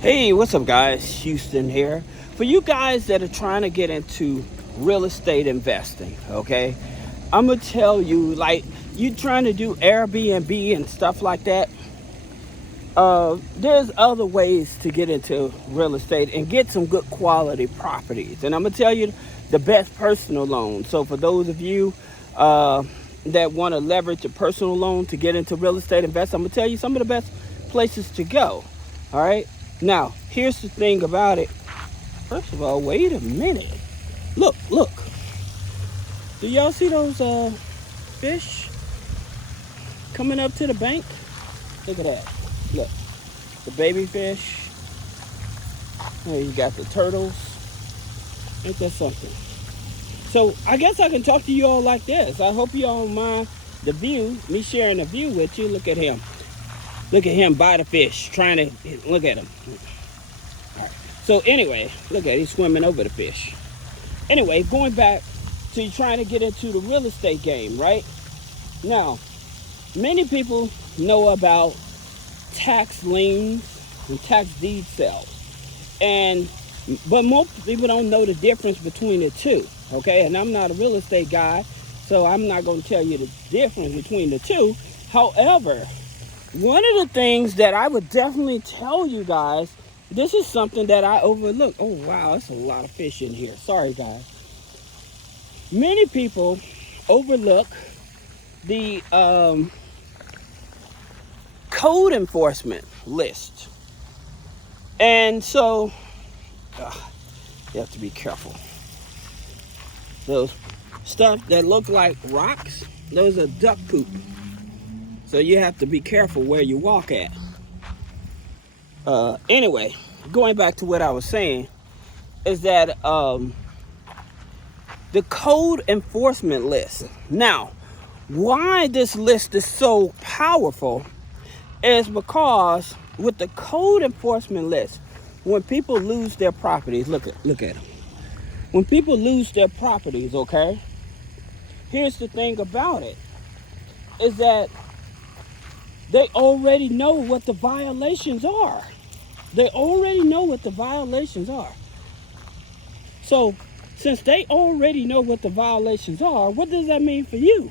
Hey, what's up, guys? Houston here. For you guys that are trying to get into real estate investing, okay? I'm gonna tell you, like, you trying to do Airbnb and stuff like that. There's other ways to get into real estate and get some good quality properties. And I'm gonna tell you the best personal loan. So for those of you that want to leverage a personal loan to get into real estate investing, I'm gonna tell you some of the best places to go. All right. Now, here's the thing about it. First of all, wait a minute. Look. Do y'all see those fish coming up to the bank? Look at that. Look, the baby fish. There you got the turtles. Ain't that something? So I guess I can talk to you all like this. I hope you all don't mind the view, me sharing the view with you. Look at him. Look at him by the fish, trying to look at him. All right. So anyway, look at he's swimming over the fish. Anyway, going back to you trying to get into the real estate game, right? Now, many people know about tax liens and tax deed sales, but most people don't know the difference between the two. Okay, and I'm not a real estate guy, so I'm not going to tell you the difference between the two. However, one of the things that I would definitely tell you guys, this is something that I overlook. Oh, wow, that's a lot of fish in here. Sorry, guys. Many people overlook the code enforcement list. And so, you have to be careful. Those stuff that look like rocks, those are duck poop. So you have to be careful where you walk at. Anyway, going back to what I was saying, is that the code enforcement list. Now, why this list is so powerful is because with the code enforcement list, when people lose their properties, look at them. When people lose their properties, okay, here's the thing about it, is that they already know what the violations are. They already know what the violations are. So, since they already know what the violations are, what does that mean for you?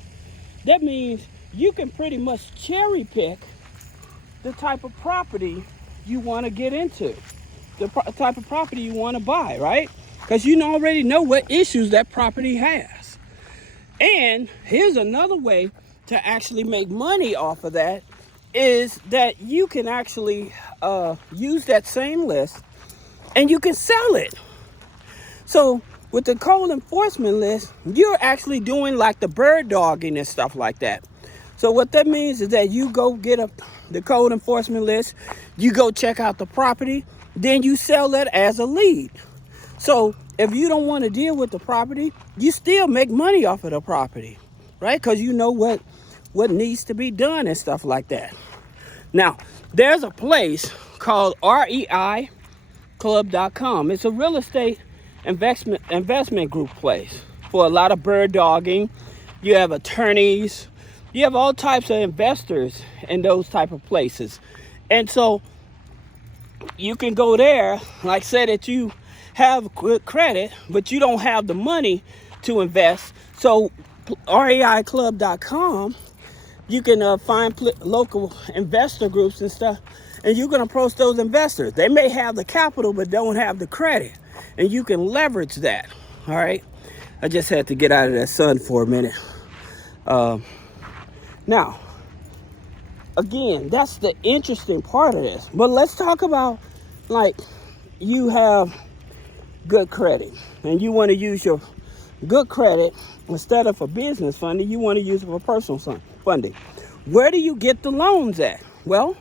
That means you can pretty much cherry pick the type of property you want to get into, the type of property you want to buy, right? Because you already know what issues that property has. And here's another way to actually make money off of that, is that you can actually use that same list and you can sell it. So with the code enforcement list, you're actually doing like the bird dogging and stuff like that. So what that means is that you go get the code enforcement list, you go check out the property, then you sell that as a lead. So if you don't want to deal with the property, you still make money off of the property, right? Because you know what needs to be done and stuff like that. Now, there's a place called REIClub.com. It's a real estate investment group place for a lot of bird dogging. You have attorneys, you have all types of investors in those type of places. And so you can go there, like say that you have good credit, but you don't have the money to invest. So REIClub.com, you can find local investor groups and stuff, and you can approach those investors. They may have the capital, but don't have the credit, and you can leverage that. All right. I just had to get out of that sun for a minute. Now, again, that's the interesting part of this. But let's talk about, like, you have good credit, and you want to use your good credit instead of for business funding. You want to use it for personal funding. Where do you get the loans at? Well,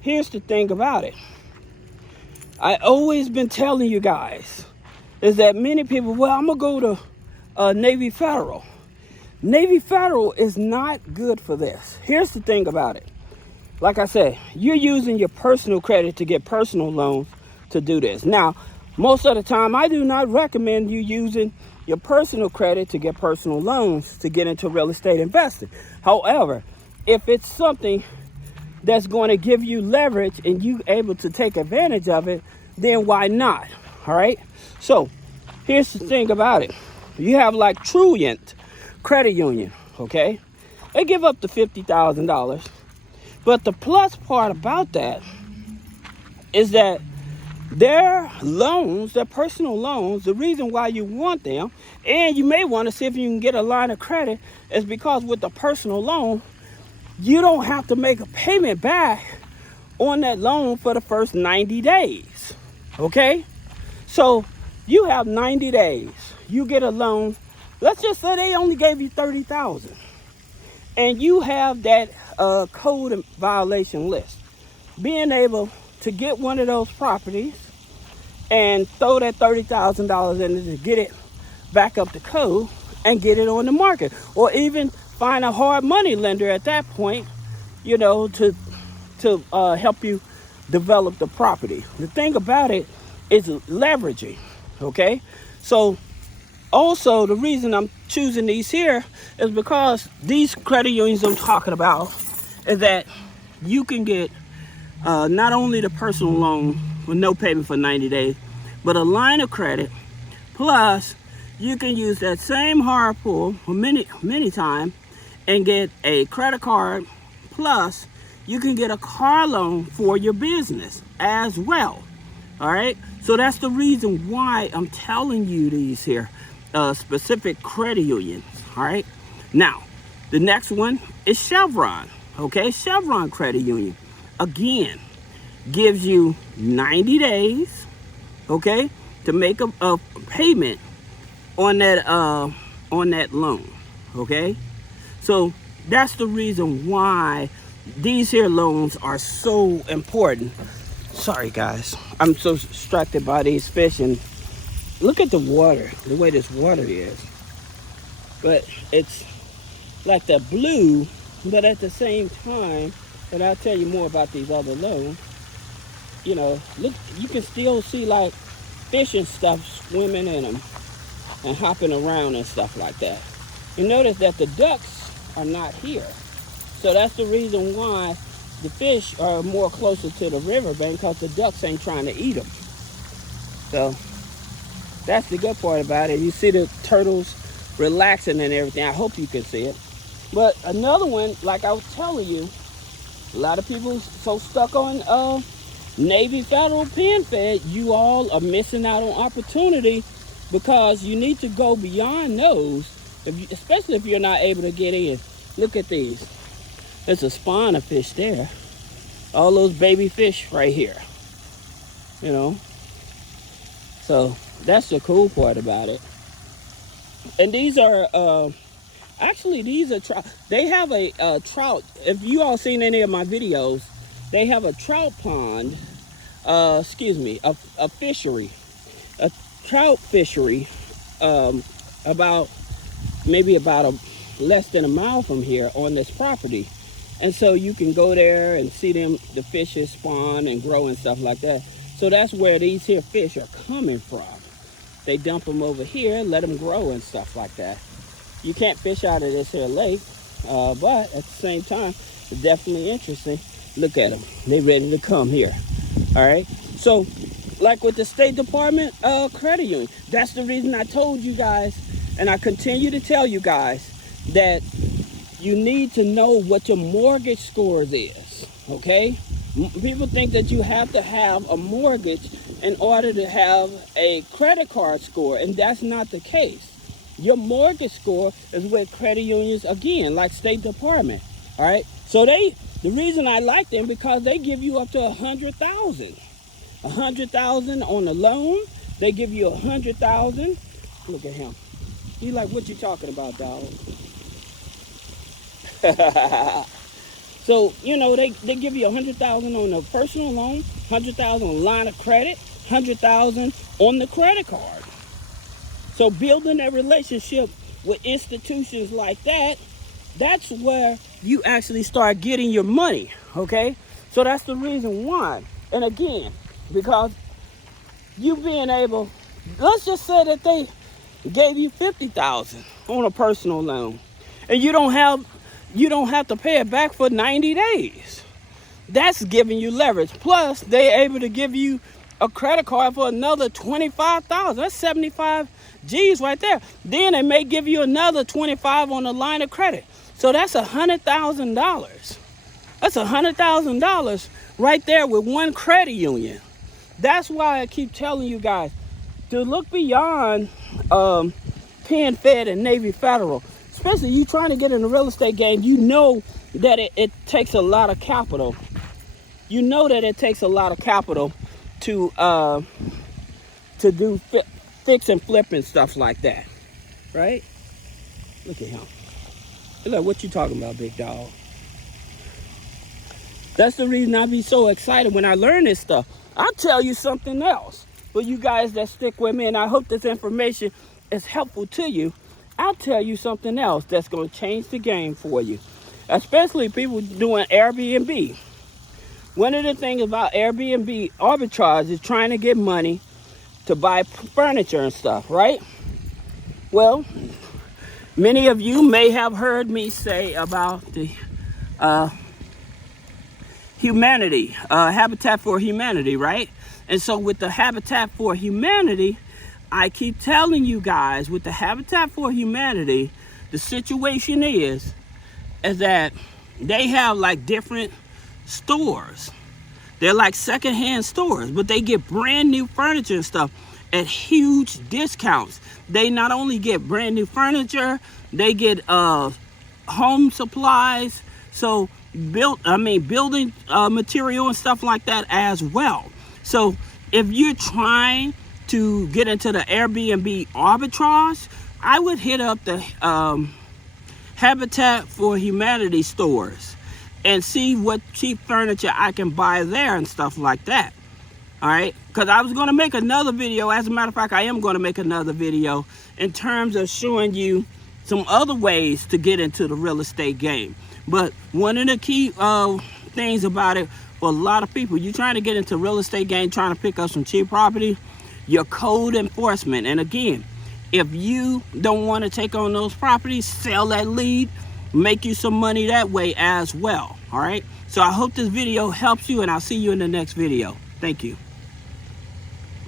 here's the thing about it. I always been telling you guys is that many people, well, I'm gonna go to Navy Federal. Navy Federal is not good for this. Here's the thing about it. Like I said, you're using your personal credit to get personal loans to do this. Now, most of the time, I do not recommend you using your personal credit to get personal loans to get into real estate investing. However, if it's something that's going to give you leverage and you able to take advantage of it, then why not? All right. So here's the thing about it. You have like Truient Credit Union, okay? They give up to $50,000. But the plus part about that is that their loans, their personal loans, the reason why you want them, and you may want to see if you can get a line of credit, is because with the personal loan, you don't have to make a payment back on that loan for the first 90 days, okay? So you have 90 days. You get a loan. Let's just say they only gave you $30,000, and you have that code violation list. Being able to get one of those properties and throw that $30,000 in it to get it back up to code and get it on the market, or even find a hard money lender at that point, you know, to help you develop the property. The thing about it is leveraging, okay? So also the reason I'm choosing these here is because these credit unions I'm talking about is that you can get not only the personal loan with no payment for 90 days, but a line of credit, plus you can use that same hard pull for many times and get a credit card, plus you can get a car loan for your business as well. All right, so that's the reason why I'm telling you these here specific credit unions. All right, now the next one is Chevron. Okay, Chevron Credit Union again gives you 90 days, okay, to make a payment on that loan. Okay, so that's the reason why these here loans are so important. Sorry guys, I'm so distracted by these fish, and look at the water, the way this water is. But it's like the blue, but at the same time, and I'll tell you more about these other loans, you know, look, you can still see like fish and stuff swimming in them and hopping around and stuff like that. You notice that the ducks are not here. So that's the reason why the fish are more closer to the riverbank, because the ducks ain't trying to eat them. So that's the good part about it. You see the turtles relaxing and everything. I hope you can see it. But another one, like I was telling you, a lot of people so stuck on Navy Federal Pen Fed, you all are missing out on opportunity, because you need to go beyond those, especially if you're not able to get in. Look at these. There's a spawn of fish there. All those baby fish right here. You know? So that's the cool part about it. And these are, actually these are trout. They have a trout. If you all seen any of my videos, they have a trout pond, a fishery. A trout fishery about less than a mile from here on this property. And so you can go there and see the fishes spawn and grow and stuff like that. So that's where these here fish are coming from. They dump them over here, let them grow and stuff like that. You can't fish out of this here lake, but at the same time, it's definitely interesting. Look at them. They ready to come here. All right. So like with the State Department credit union, that's the reason I told you guys, and I continue to tell you guys, that you need to know what your mortgage scores is, okay? People think that you have to have a mortgage in order to have a credit card score, and that's not the case. Your mortgage score is with credit unions, again, like State Department, all right? So the reason I like them, because they give you up to $100,000. $100,000 on the loan. They give you $100,000. Look at him. He's like, what you talking about, dog? So, you know, they give you $100,000 on a personal loan, $100,000 on line of credit, $100,000 on the credit card. So building that relationship with institutions like that, that's where you actually start getting your money, okay? So that's the reason why. And again, because you being able, let's just say that they gave you $50,000 on a personal loan, and you don't have to pay it back for 90 days. That's giving you leverage. Plus, they're able to give you a credit card for another $25,000. That's 75 G's right there. Then they may give you another 25 on the line of credit. So that's $100,000. That's $100,000 right there with one credit union. That's why I keep telling you guys to look beyond Penn Fed and Navy Federal. Especially you trying to get in the real estate game, you know that it takes a lot of capital. You know that it takes a lot of capital to do fix and flip and stuff like that, right? Look at him. Look, what you talking about, big dog? That's the reason I be so excited when I learn this stuff. I'll tell you something else for you guys that stick with me, and I hope this information is helpful to you. I'll tell you something else that's going to change the game for you, especially people doing Airbnb. One of the things about Airbnb arbitrage is trying to get money to buy furniture and stuff, right? Well, many of you may have heard me say about the Habitat for Humanity, right? And so with the Habitat for Humanity, I keep telling you guys, with the Habitat for Humanity, the situation is that they have like different stores. They're like secondhand stores, but they get brand new furniture and stuff at huge discounts. They not only get brand new furniture, they get home supplies, so building material and stuff like that as well. So if you're trying to get into the Airbnb arbitrage, I would hit up the Habitat for Humanity stores and see what cheap furniture I can buy there and stuff like that. All right, because I was going to make another video. As a matter of fact, I am going to make another video in terms of showing you some other ways to get into the real estate game. But one of the key things about it for a lot of people, you're trying to get into real estate game, trying to pick up some cheap property, your code enforcement. And again, if you don't want to take on those properties, sell that lead, make you some money that way as well. All right, so I hope this video helps you, and I'll see you in the next video. Thank you.